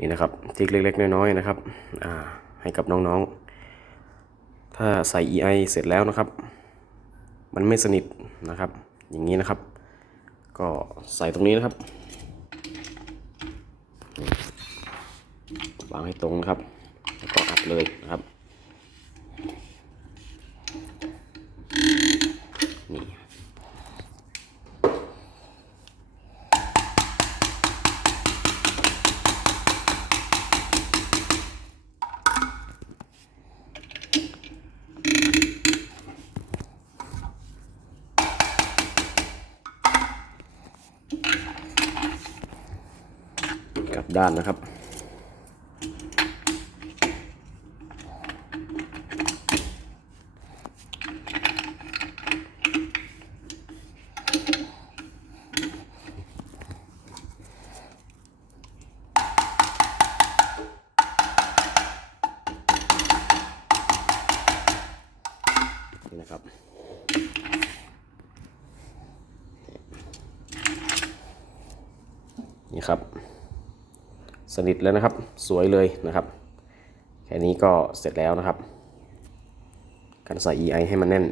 นี่นะครับทริกเล็ก ๆ น้อยๆนะครับให้กับน้องๆ ถ้าใส่ EI เสร็จแล้วนะครับ มันไม่สนิทนะครับ อย่างนี้นะครับ ก็ใส่ตรงนี้นะครับวางให้ตรงนะครับ แล้วก็อัดเลยนะครับ กลับด้านนะครับ นี่นะครับนี่ครับ สนิทแล้วนะครับ สวยเลยนะครับ แค่นี้ก็เสร็จแล้วนะครับ การใส่ EI ให้มันแน่น